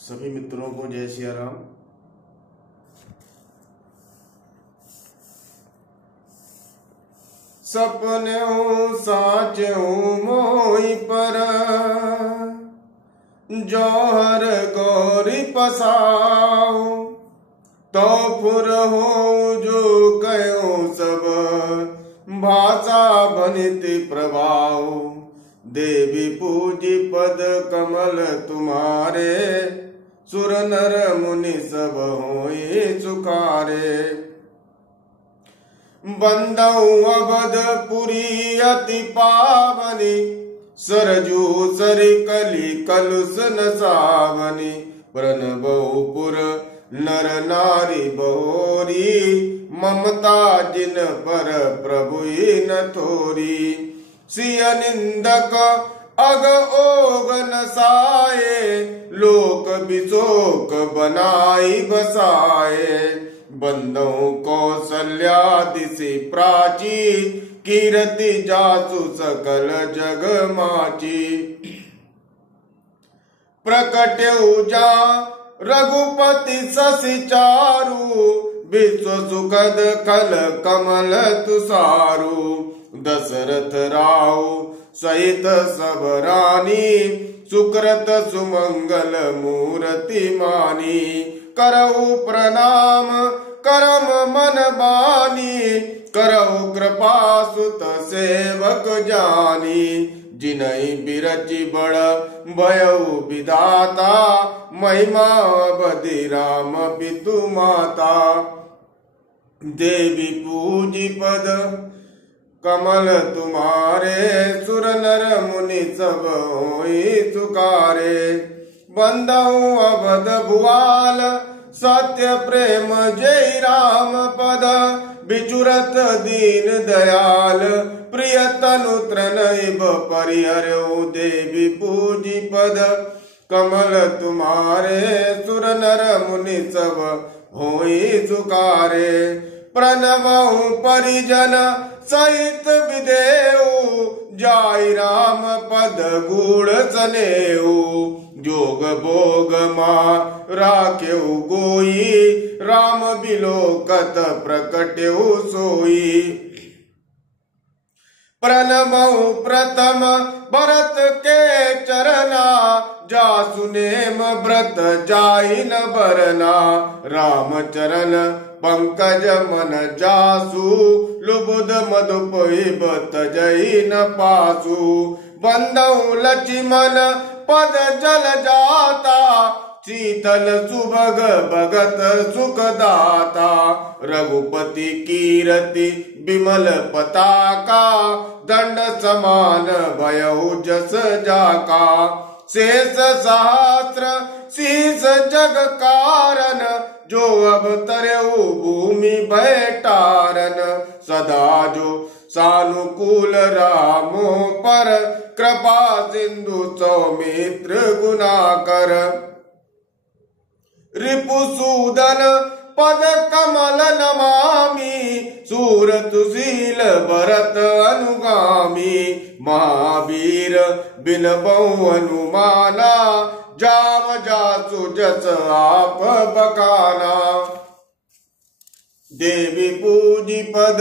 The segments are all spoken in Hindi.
सभी मित्रों को जय सिया राम। सपने साचू मोई पर जौहर गौरी पसाओ तो फुर हो जो कयो सब भाषा बनित प्रभाव। देवी पूजी पद कमल तुम्हारे सुर नर मुनि सब होए सुखारे। बंदऊ अवधपुरी अति पावनी सरजू सरि कली कलुष न सावनी। प्रणबपुर नर नारी बहोरी ममता जिन पर प्रभु न थोरी। सिय निंदक अग ओग नसाए लोक बिशोक बनाई बसाए। बंदों कौशल्या दिशि प्राची कीर्ति जासु सकल जग माची। प्रकट्यौ जा रघुपति शशि चारु विश्व सुखद कल कमल तुषारु। दशरथ राव सहित सब रानी सुकृत सुमंगल मूर्ति मानी। करऊ प्रणाम करम मन बानी करऊ कृपा सुत सेवक जानी। जिनहि बिरचि बड़ भयउ विधाता महिमा अवधि राम पितु माता। देवी पूजी पद कमल तुम्हारे सुर नर मुनि सब होई सुखारे। बंदऊ अवध भुआल सत्य प्रेम जय राम पद बिचुरत दीन दयाल प्रिय तनु तृणैव परिहरऊ। देवी पूजी पद कमल तुम्हारे सुर नर मुनि सब होई सुखारे। प्रणवहु परिजन सहित विदेऊ जाय राम पद गूढ़ सनेऊ। जोग भोग मां राख्यऊ गोई राम बिलोकत प्रकट्यऊ सोई। प्रणमऊ प्रथम भरत के चरना जासु नेम व्रत जाई न बरना। राम चरण पंकज मन जासु लुबुध मधुपैब तजई न पासु। बंदऊ लक्ष्मण पद जल जाता शीतल सुभग भगत सुखदाता। रघुपति कीरति विमल पताका दंड समान भयउ जस जाका। शेष सहस्र शीस जग कारण जो अवतरऊ भूमि बैठारन। सदा जो सानुकूल रामो पर कृपा सिंधु सौमित्र गुणाकर। रिपुसूदन पद कमल नमामि सूरत शील भरत अनुगामी। महावीर बिनबऊ अनुमाना जाम जासु जस आप बकाना। देवी पूजी पद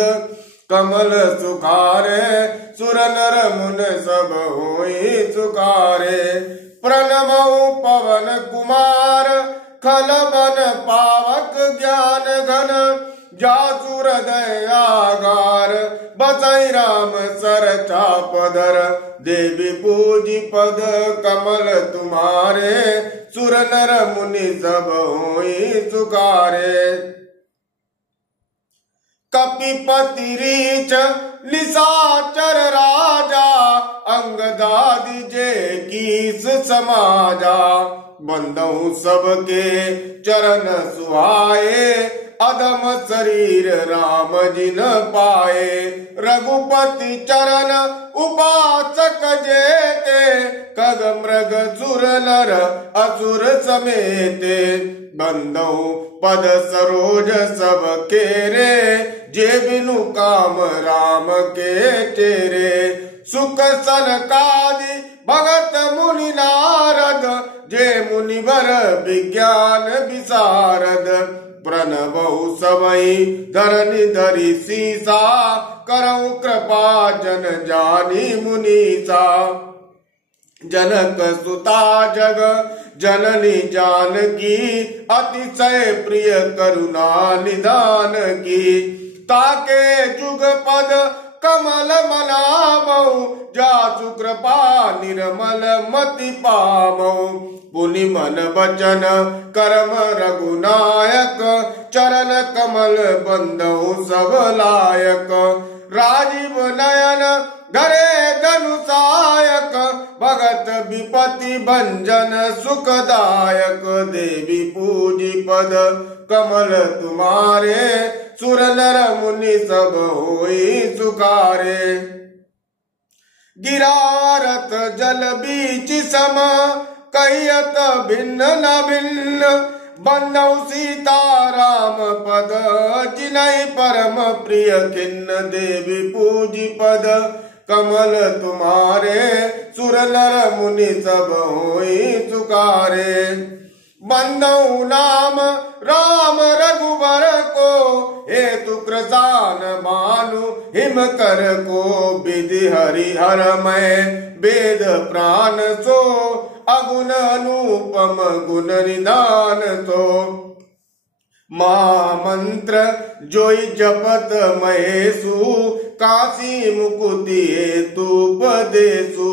कमल सुखारे सुर नर मुन सब होई सुखारे। प्रणमऊ पवन कुमार खल बन पावक ज्ञान घन जासु हृदय आगार बसई राम सर चापधर। देवी पूजी पद कमल तुम्हारे सुर नर मुनि सब होई सुखारे। कपिपति रीच निशाचर राजा अंगदादि जे कीस समाजा। बंदऊ सबके चरण सुहाए अधम शरीर राम जिन पाए। रघुपति चरण उपासक जेते खग मृग सुर नर असुर समेते। बंदऊ पद सरोज सब केरे जे बिनु काम राम के चेरे। सुख सनकादि भगत मुनि नारद जे मुनिवर विज्ञान विशारद प्रणबहु सबई धरनि धरि सीसा करऊ कृपा जन जानी मुनीसा जनक सुता जग जननी जानकी अतिशय प्रिय करुणा निदान की ताके जुग पद कमल मनामऊ जासु कृपा निर्मल मति पामऊ पुनि मन बचन कर्म रघुनायक चरण कमल बंदऊ सब लायक राजीव नयन धरे धनुषायक भगत विपति भंजन सुखदायक देवी पूजी पद कमल तुम्हारे सुर नर मुनि सब होई सुखारे गिरारत जल बीच सम कहियत भिन्न न भिन्न बंदौ सीता राम पद जिनहि परम प्रिय खिन्न देवी पूजी पद कमल तुम्हारे सुर नर मुनि सब होई सुखारे बंदौ नाम राम रघुबर को हेतु कृसान मानु हिम कर को विधि हरिहर मैं वेद प्राण सो अगुण अनुपम गुण निदान तो महामंत्र जोई जपत महेशु काशी मुकुति हेतु उपदेशु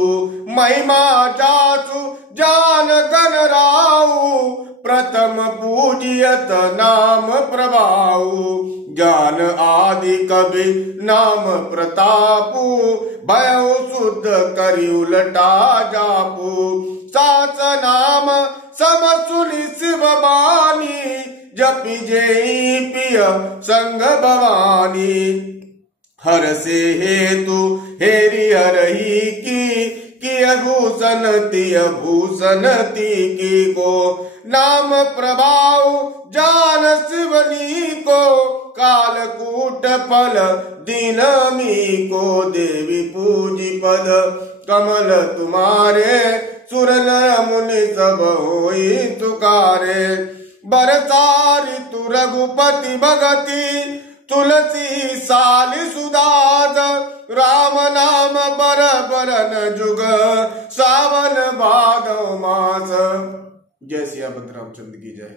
महिमा जासु जान गण राउ प्रथम पूजियत नाम प्रभाऊ जान आदि कवि नाम प्रतापु भयउ शुद्ध करि उलटा जापू सास नाम सब सुनि शिव बानी जपि जेहि पिय संग भवानी हर से हेतु हेरि हरहि की भूषण तिय भूषण की को नाम प्रभाव जान शिवनी को कालकूट फल दीनमी को देवी पूजी पद कमल तुम्हारे सुर नर मुनि सब होई तुकारे बरसा ऋतु रघुपति भगति तुलसी साल सुदाद राम नाम बर बरन जुग सावन भादो मास। जय सिया रामचंद्र की जय।